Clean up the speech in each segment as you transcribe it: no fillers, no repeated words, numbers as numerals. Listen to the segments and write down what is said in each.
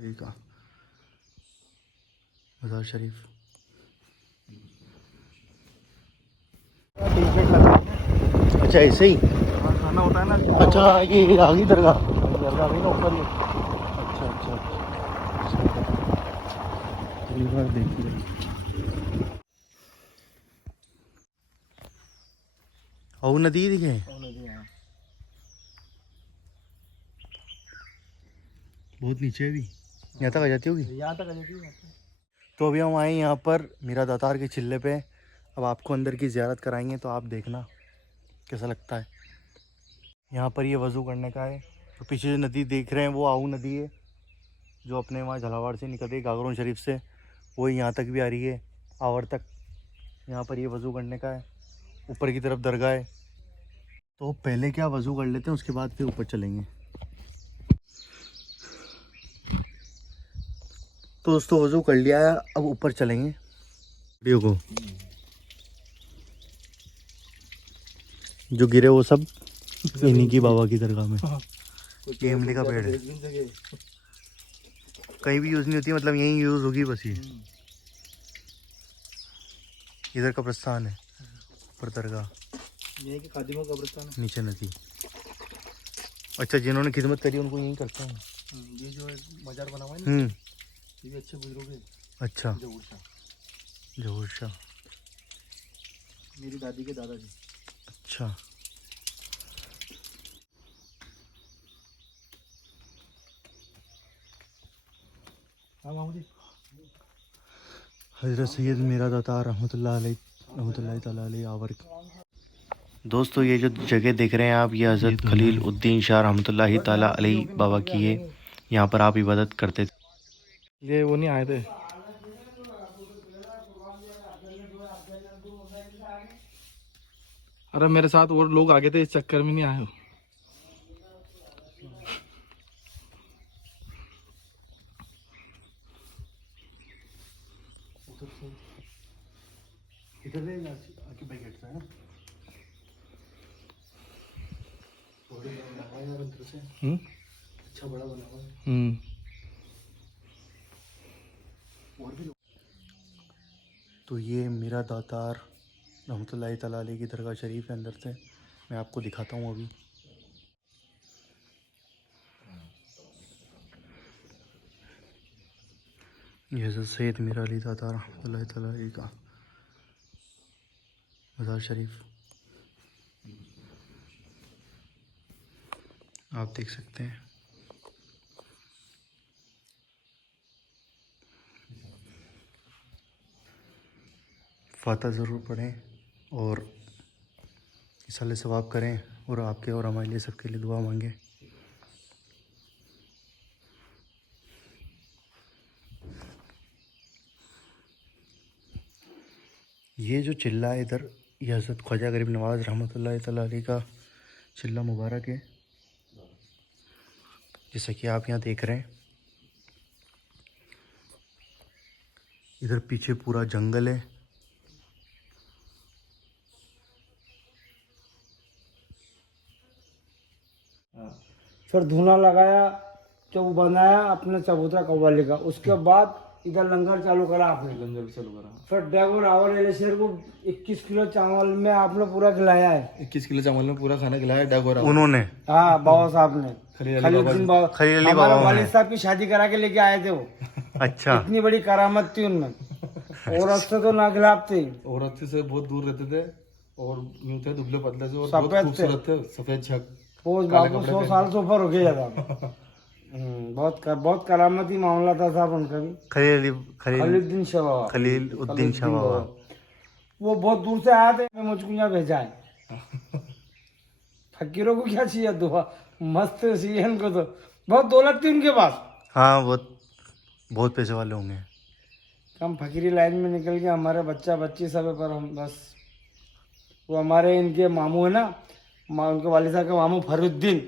का मज़ार शरीफ। अच्छा ऐसे ही खाना होता है ना। अच्छा ये आगे दरगाह। दरगाह भी ना ऊपर ही। अच्छा अच्छा पहली बार देखी रही। और नदी दिखे बहुत नीचे भी, यहाँ तक आ जाती होगी। यहाँ तक आ जाती है। तो अभी हम आए यहाँ पर मीरा दातार के चिल्ले पे। अब आपको अंदर की ज़ियारत कराएंगे तो आप देखना कैसा लगता है। यहाँ पर ये वज़ू करने का है। तो पीछे जो नदी देख रहे हैं वो आऊ नदी है जो अपने वहाँ झालावाड़ से निकलती है गागरोन शरीफ से, वो यहाँ तक भी आ रही है आवर तक। यहाँ पर ये वज़ू करने का है। ऊपर की तरफ दरगाह है। तो पहले क्या वज़ू कर लेते हैं, उसके बाद फिर ऊपर चलेंगे। तो दोस्तों वज़ू कर लिया है, अब ऊपर चलेंगे। वीडियो को जो गिरे वो सब इन्हीं की बाबा की दरगाह में। ये इमली का पेड़ है, कहीं भी यूज़ नहीं होती, मतलब यहीं यूज़ होगी बस। ये इधर का प्रस्थान है, ऊपर दरगाह, यही के खादिमों का कब्रिस्तान है। नीचे नदी। अच्छा जिन्होंने खिदमत करी उनको यहीं करते हैं। ये जो मजार बना हुआ है ना, ये भी अच्छे बुजुर्ग हैं। अच्छा जहूर जहूर शाह, शाह। मेरी दादी के दादाजी। अच्छा हाँ मामू जी। हज़रत सैयद मीरा दातार रहमतुल्लाह ताला अलैह आवर। दोस्तों ये जो जगह देख रहे हैं आप, ये हज़रत खलील उद्दीन शाह रहमतुल्लाह ताला अलैह बाबा की है। यहाँ पर आप इबादत करते थे। ये वो नहीं आए थे। अरे मेरे साथ और लोग आगे थे, इस चक्कर में नहीं आए हो। इधर से आके बैठ जाता है ना। अच्छा बड़ा बना हुआ है। और भी तो ये मीरा दातार रहमतुल्लाह ताला अलैह की दरगाह शरीफ है। अंदर से मैं आपको दिखाता हूँ अभी। ये हज़रत सैयद मीरा अली दातार रहमतुल्लाह ताला अलैह का मज़ार शरीफ आप देख सकते हैं। फातह ज़रूर पढ़ें और इसाले सवाब करें, और आपके और हमारे लिए सबके लिए दुआ मांगे। ये जो चिल्ला है इधर, ये हज़रत ख्वाजा गरीब नवाज़ रहमतुल्लाह ताला अलैह का चिल्ला मुबारक है, जैसा कि आप यहाँ देख रहे हैं। इधर पीछे पूरा जंगल है। फिर धुना लगाया, जो बनाया अपने चबूतरा कव्वाली का। उसके बाद इधर लंगर चालू करा आपने। लंगर भी चालू करा। फिर डेगो रावल एले शेर को 21 किलो चावल में आपने पूरा खिलाया है। 21 किलो चावल में पूरा खाना खिलाया डागोरा उन्होंने हाँ बाबा साहब ने, खलील खलीलुद्दीन बाबा, खलील अली हमारे बाबा वालिद ने। साहब की शादी करा के लेके आए थे वो। अच्छा इतनी बड़ी करामत थी उनमें। औरत से तो ना खिलाफ थे। औरत से बहुत दूर रहते थे और यूं थे दुबले पतले से, और सफेद बहुत खूबसूरत थे, सफेद झक। वो बाबू 100 साल से ऊपर हो गया था। बहुत करामती मामला था साहब उनका भी। खलीलुद्दीन शाह बाबा। वो बहुत दूर से आए थे, मैं मुझको यहाँ भेजा है। फकीरों को क्या चाहिए दुआ, मस्त चाहिए उनको। तो बहुत दौलत थी उनके पास। हाँ बहुत पैसे वाले होंगे। हम फकीरी लाइन में निकल गए, हमारे बच्चा बच्ची सब है, पर हम बस वो हमारे इनके मामू है ना, उनके वालिद साहब का मामू फरीदुद्दीन,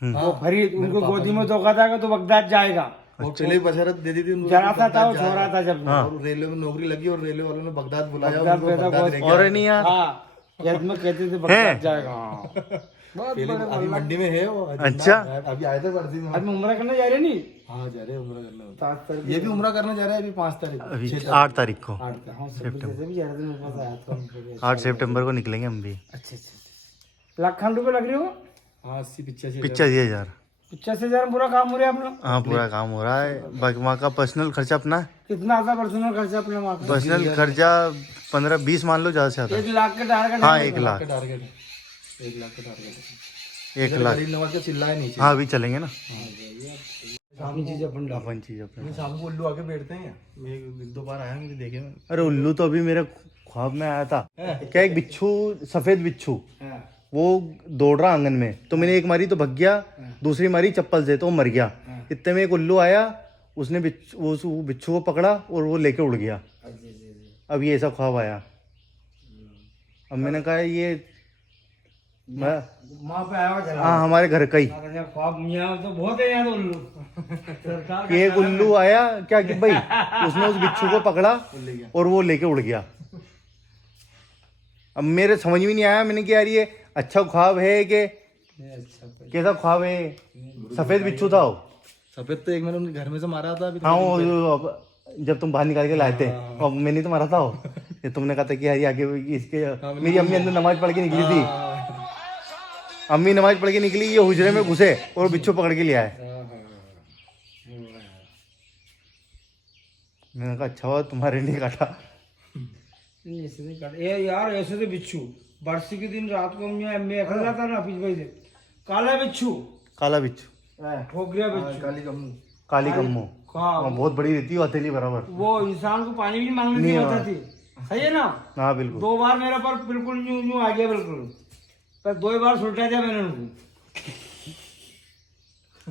वो फरीद, उनको गोदी में धोखा था तो बगदाद जाएगा। और पहले ही बशरत दे दी थी उनको, जरा सा था वो बगदाद छोरा था जब। हाँ। और रेलवे में नौकरी लगी और रेलवे वालों ने बगदाद बुलाया, बगदाद उनको पैदा बगदाद बहुत- लेके और आए। नहीं यार हाँ, कहते थे बगदाद जाएगा। हाँ। बहुत पहले बड़े अभी मंडी में है वो अच्छा। अभी आए थे बर्दी में। अभी उम्र करने जा रहे नहीं हाँ जा रहे हैं उम्र करने। 7 तारीख ये भी उम्र करने जा रहे हैं अभी 5 तारीख अभी 6 8 तारीख को 8 तारीख। हाँ सितंबर से भी जा रहे थे मेरे पास आया था उनको। 8 सितंबर को निकलेंगे हम भी। अच्छा अच्छा लाख खंड रुपये लग रही हो हाँ 80-85 85,000। 85,000 पूरा काम हो रहा है अपना हाँ पूरा काम हो रहा है। बाकी वहाँ का पर्सनल खर्चा अपना है। कितना आता पर्सनल खर्चा अपने वहाँ का पर्सनल खर्चा 15-20 मान लो, ज़्यादा से ज़्यादा। 1 लाख का टारगेट हाँ 1 लाख। का टारगेट है। 1 लाख का टारगेट है। 1 लाख। गरीब नवाज का चिल्ला है नीचे। हाँ अभी चलेंगे ना। अपनी चीज अपन डाल अपन चीज अपने। मैं शाम को उल्लू आके बैठते हैं। मैं 1-2 बार आया मुझे देखे मैं। अरे उल्लू तो अभी मेरे ख्वाब में आया था। क्या एक बिच्छू, सफेद बिच्छू, हाँ वो दौड़ रहा आंगन में, तो मैंने एक मारी तो भग गया, दूसरी मारी चप्पल से तो वो मर गया। इतने में एक उल्लू आया, उसने वो बिच्छू को पकड़ा और वो लेके उड़ गया। अब ये ऐसा ख्वाब आया। अब मैंने कहा ये मैं वहाँ पे आया हुआ चला हाँ हमारे घर का ही ख्वाब मियाँ तो बहुत है यहाँ तो उल्लू सरकार कि एक उल्लू आया क्या कि भाई उसने उस बिच्छू को पकड़ा और वो लेके उड़ गया। अब मेरे समझ में नहीं आया, मैंने कहा यार ये अच्छा ख्वाब है कि कैसा ख्वाब है। सफेद बिच्छू था वो। सफेद तो एक मैंने उनके घर में से मारा था अभी। हाँ वो जब तुम बाहर निकाल के लाए थे और मैंने तो मारा था वो। ये तुमने कहा था कि यार ये आगे इसके मेरी अम्मी अंदर नमाज पढ़ के निकली थी। अम्मी नमाज पढ़ के निकली, ये हुजरे में घुसे और बिच्छू पकड़ के ले आए। मैंने कहा अच्छा हुआ तुम्हारे लिए काटा। ऐसे नहीं काट ये यार ऐसे तो बिच्छू बरसी के दिन रात को मैं अखल जाता ना पीछ भाई से काला बिच्छू काला बिच्छू, ठोक गया बिच्छू काली कम्मू। काली कम्मू। हाँ बहुत बड़ी रहती है हथेली बराबर। वो इंसान को पानी भी मांगने की होता थी। सही है ना। हाँ बिल्कुल। 2 बार मेरा पर बिल्कुल यूं यूं आ गया बिल्कुल, पर 2 बार सुलटा दिया मैंने उनको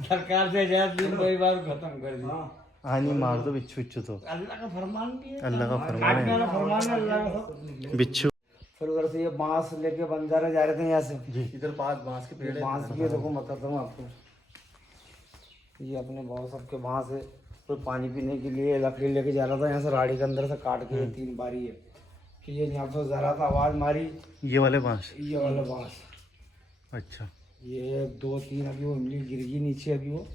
सरकार से आजाद दिन 2 बार खत्म कर दिया। हाँ नहीं मार दो बिच्छू बिच्छू तो अल्लाह का फरमान भी है, अल्लाह का फरमान काटने है। वाला फरमान है अल्लाह का। बिच्छू फिर उधर से ये बांस लेके बंजारे जा रहे थे यहाँ से। इधर पास बांस के पेड़ है। बांस की देखो मैं बताता हूँ आपको, ये अपने बहुत सबके बांस है। कोई पानी पीने के लिए लकड़ी लेके जा रहा था यहाँ से राड़ी के अंदर से काट के, ये 3 बारी है कि ये यहाँ पे जरा था आवाज मारी, ये वाले बांस। ये वाला बांस अच्छा। ये 2 3 अभी वो इमली गिर गई नीचे अभी वो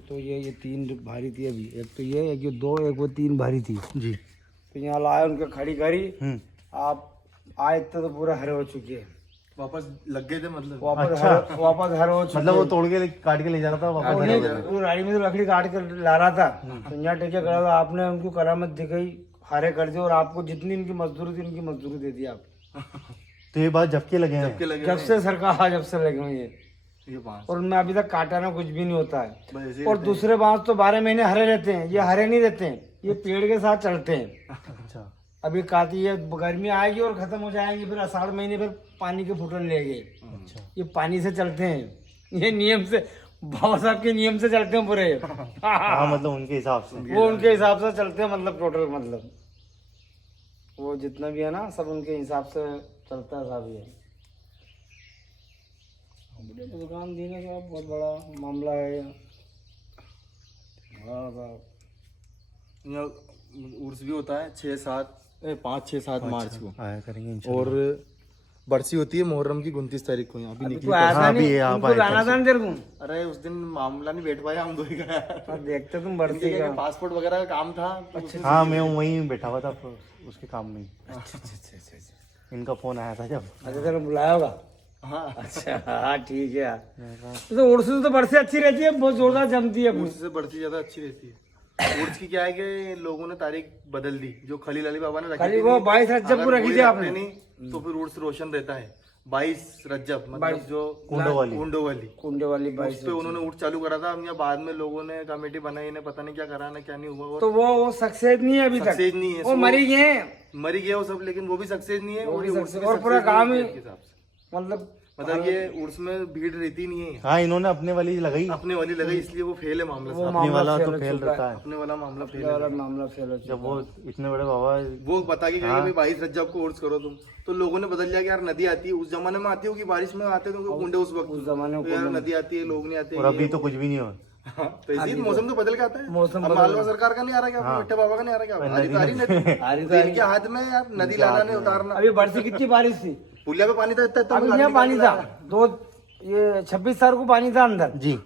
तो ये 3 भारी थी अभी, एक तो ये एक ये 2 एक वो 3 भारी थी। जी। तो यहाँ लाए उनके खड़ी करी, आप आए तो पूरे हरे हो चुके हैं। वापस लग गए थे मतलब। वापस अच्छा। वापस हरे हो चुके मतलब वो तोड़ के काट के ले जा रहा था वापस। वो राड़ी में तो लकड़ी काट कर ला रहा था, तो यहाँ टेके करा था आपने उनको करामत दिखाई, हरे कर दिए और आपको जितनी इनकी मजदूरी थी उनकी मजदूरी दे दी आप। तो ये बात जबके लगे हैं। के लगे जब से सरकार जब से लगे हुए ये बांस। और उनमें अभी तक काटा ना कुछ भी नहीं होता है। बस ऐसे ही और दूसरे बांस तो 12 महीने हरे रहते हैं, ये हरे नहीं रहते हैं, ये पेड़ के साथ चलते हैं। अच्छा। अभी काटी है, गर्मी आएगी और खत्म हो जाएंगे, फिर आषाढ़ महीने फिर पानी के फुटन लेंगे। अच्छा। ये पानी से चलते हैं, ये नियम से बाबा साहब के नियम से चलते हैं पूरे। हाँ मतलब उनके हिसाब से। वो उनके हिसाब से चलते हैं, मतलब टोटल मतलब वो जितना भी है ना सब उनके हिसाब से चलता है सब। ये दुकान देने का बहुत बड़ा मामला है। हाँ साहब यहाँ उर्स भी होता है 5 6 7 मार्च को। आया करेंगे इंशाल्लाह। और बरसी होती है मुहर्रम की 29 तारीख को। यहाँ अभी निकली। तू आया था हाँ, अभी नहीं, ये आप उनको आए लाना था ना तेरे को। अरे उस दिन मामला नहीं बैठ पाया हम 2 ही गया। अब देखते तुम बढ़ती का। पासपोर्ट वगैरह का काम था तो उसमें- हाँ मैं वहीं बैठा हुआ था उसके काम में। अच्छा इनका फोन आया था जब। तेरे बुलाया होगा। हाँ अच्छा हाँ ठीक है यार। तो उर्स तो बरसे अच्छी रहती है, बहुत जोरदार जमती है। उर्स से बढ़ती ज्यादा अच्छी रहती है। उर्स की क्या है कि लोगों ने तारीख बदल दी, जो खलील अली बाबा ने रखी खाली थी वो नहीं, 22 रजब को अगर रखी कोई थी रखते आपने। नहीं तो फिर उर्स रोशन रहता है। 22 रजब मतलब 22 जो कुंडो वाली। कुंडो वाली कुंडे वाली उस 22 पे उन्होंने उर्स चालू करा था। अब यहाँ बाद में लोगों ने कमेटी बनाई, इन्हें पता नहीं क्या करा ना क्या नहीं हुआ। और तो वो सक्सेस नहीं है अभी तक, सक्सेस नहीं है। वो मरी गए हैं। मरी गया वो सब, लेकिन वो भी सक्सेस नहीं है। और ये उर्स भी और पूरा success काम नहीं ही है इसके हिसाब से। मतलब ये उर्स में भीड़ रहती नहीं है। हाँ इन्होंने अपने वाली लगाई। अपने वाली लगाई इसलिए वो फेल है मामला साहब। अपने वाला फेल तो हो फेल चुका है। रहता है। अपने वाला मामला फेल वाला है। मामला फेल हो जब चुका वो इतने बड़े बाबा वो बता के गए कि 22 रज्जब को उर्स करो तुम, तो लोगों ने बदल लिया कि यार नदी आती है। उस जमाने में आती होगी, बारिश में आते थे कुंडे उस वक्त। उस जमाने तो यार नदी आती है, लोग नहीं आते। और अभी तो कुछ भी नहीं हुआ। हाँ, तो इसी मौसम तो बदल के आता है। मौसम अब मालवा सरकार का नहीं आ रहा क्या? अपने मिट्टे बाबा का नहीं आ रहा क्या? आ रही नदी। आ रही तो इनके हाथ में यार नदी लाना नहीं उतारना। अभी बरसी कितनी बारिश थी, पुलिया पे पानी था इतना अभी यहाँ पानी था। ये 26 तारीख को पानी था अंदर। जी।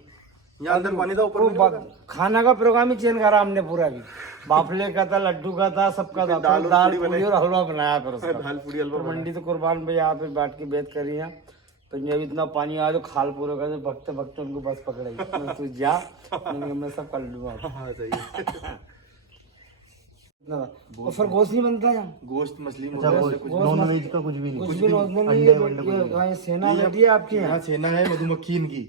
यहाँ अंदर पानी था, ऊपर वो में नहीं था। खाना का प्रोग्राम ही चेंज करा हमने पूरा भी। बाफले का था, लड्डू का था, सबका था। दाल और दाल पूड़ी पूड़ी और हलवा बनाया फिर उसका। दाल पूड़ी हलवा तो मंडी तो कुर्बान भाई यहाँ पे बैठ के बेत करी है। तो जब इतना पानी आया तो खाल पूरा कर भगते भगते उनको बस पकड़ाई। मैं तू जा, मैं सब कर लूंगा। हाँ सही है। और फिर गोश्त नहीं बनता यहाँ, गोश्त मछली अच्छा, मुर्गा कुछ नॉन वेज का कुछ भी नहीं। कुछ भी नॉर्मल नहीं अंडे है। वंडे कुछ नहीं। ये सेना बैठी है आपके यहाँ। यहाँ सेना है मधुमक्खी इनकी।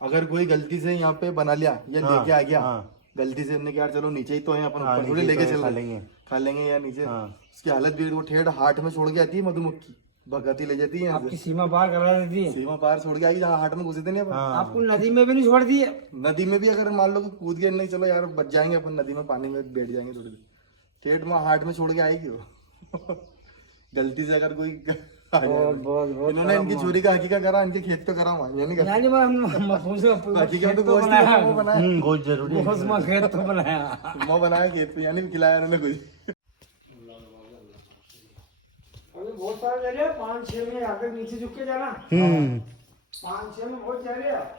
अगर कोई गलती से यहाँ पे बना लिया या हाँ, लेके आ गया, हाँ। गलती से हमने कहा यार चलो नीचे ही तो है अपन, हाँ, ऊपर थोड़ी नीचे लेके तो है, चल खा रहे लेंगे। खा लेंगे या नीचे। हाँ। उसकी हालत भी वो ठेठ हाट में छोड़ के आती है मधुमक्खी, भगाती ले जाती है यहाँ आपकी से। सीमा पार करा देती है। सीमा पार छोड़ के आई जहाँ हाट में घुसे थे नहीं अपन। हाँ। आपको नदी में भी नहीं छोड़ दी है। नदी में भी अगर मान लो कि कूद गए, नहीं चलो यार बच जाएंगे अपन, नदी में पानी में बैठ जाएंगे थोड़ी देर, ठेठ में हाट में छोड़ के आएगी वो। गलती से अगर कोई आ जाए। बहुत इन्होंने इनकी चोरी का हकीका करा, इनके खेत पे करा, वहाँ ये नहीं करा। यानी हम पूछो हकीका खेत तो तो गोश्त ही बनाया, है, वो बनाया गोश्त जरूरी है। गोश्त में खेत तो बनाया। वो बनाया खेत पे, यानी खिलाया इन्होंने कुछ। अभी बहुत सारे जा रहे हैं, 5-6 में आकर नीचे झुक के जाना। 5-6 में बहुत जा रहे हैं।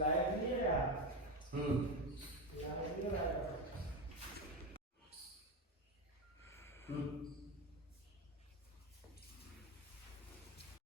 लाइट नहीं है यार।